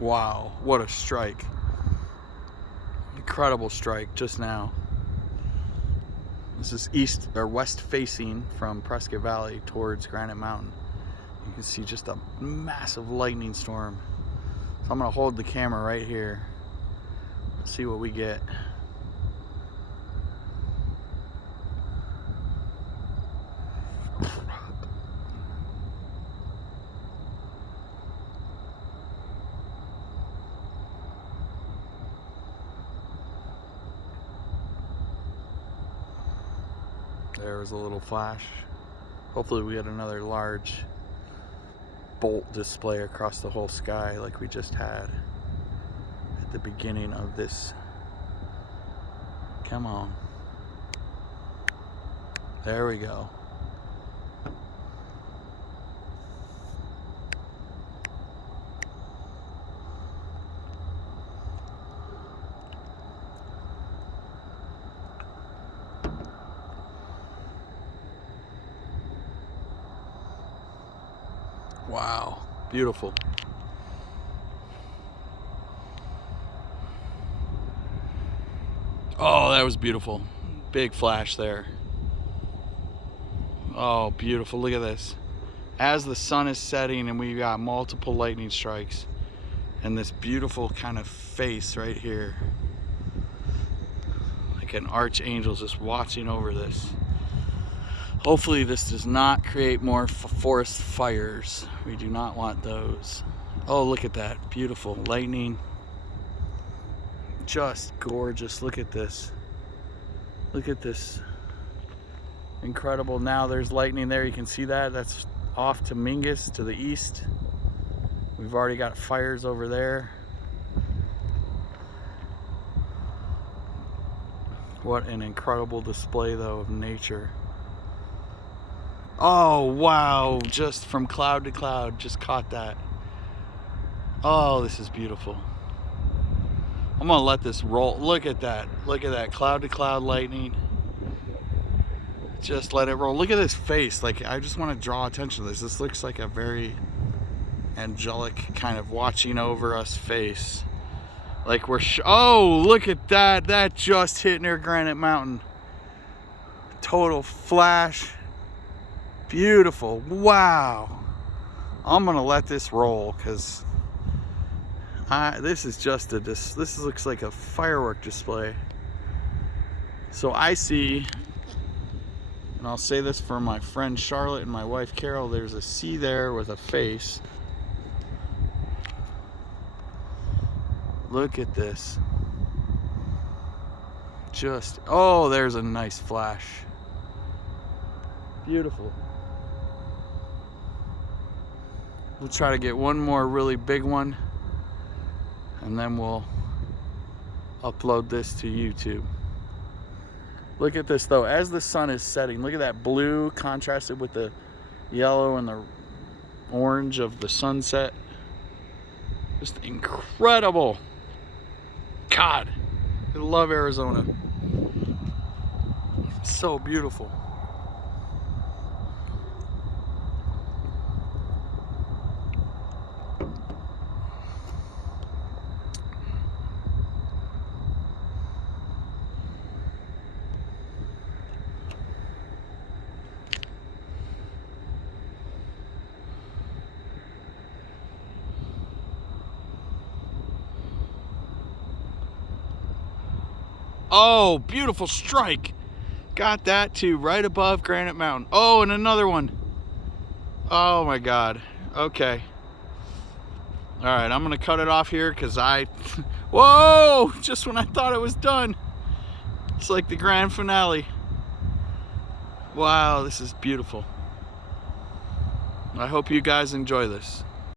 Wow, what a strike. Incredible strike just now. This is east or west facing from Prescott Valley towards Granite Mountain. You can see just a massive lightning storm. So I'm gonna hold the camera right here. See what we get. There was a little flash. Hopefully we get another large bolt display across the whole sky like we just had at the beginning of this. Come on. There we go. Wow, beautiful. Oh, that was beautiful. Big flash there. Oh, beautiful. Look at this. As the sun is setting and we got multiple lightning strikes and this beautiful kind of face right here. Like an archangel just watching over this. Hopefully this does not create more forest fires. We do not want those. Oh, look at that. Beautiful lightning. Just gorgeous. Look at this. Look at this. Incredible. Now there's lightning there. You can see that. That's off to Mingus to the east. We've already got fires over there. What an incredible display though of nature. Oh, wow, just from cloud to cloud, just caught that. Oh, this is beautiful. I'm gonna let this roll. Look at that, cloud to cloud lightning. Just let it roll. Look at this face. Like, I just want to draw attention to this. This looks like a very angelic kind of watching over us face. Like we're, oh, look at that. That just hit near Granite Mountain. Total flash. Beautiful. Wow. I'm gonna let this roll because this is just a this looks like a firework display. So I see, and I'll say this for my friend Charlotte and my wife Carol, there's a C there with a face. Look at this. Just, oh, there's a nice flash. Beautiful. We'll try to get one more really big one and then we'll upload this to YouTube. Look at this though, as the sun is setting, look at that blue contrasted with the yellow and the orange of the sunset. Just incredible. God, I love Arizona. So beautiful. Oh, beautiful strike. Got that too, right above Granite Mountain. Oh, and another one. Oh my God. Okay. All right, I'm gonna cut it off here because whoa, just when I thought it was done. It's like the grand finale. Wow, this is beautiful. I hope you guys enjoy this.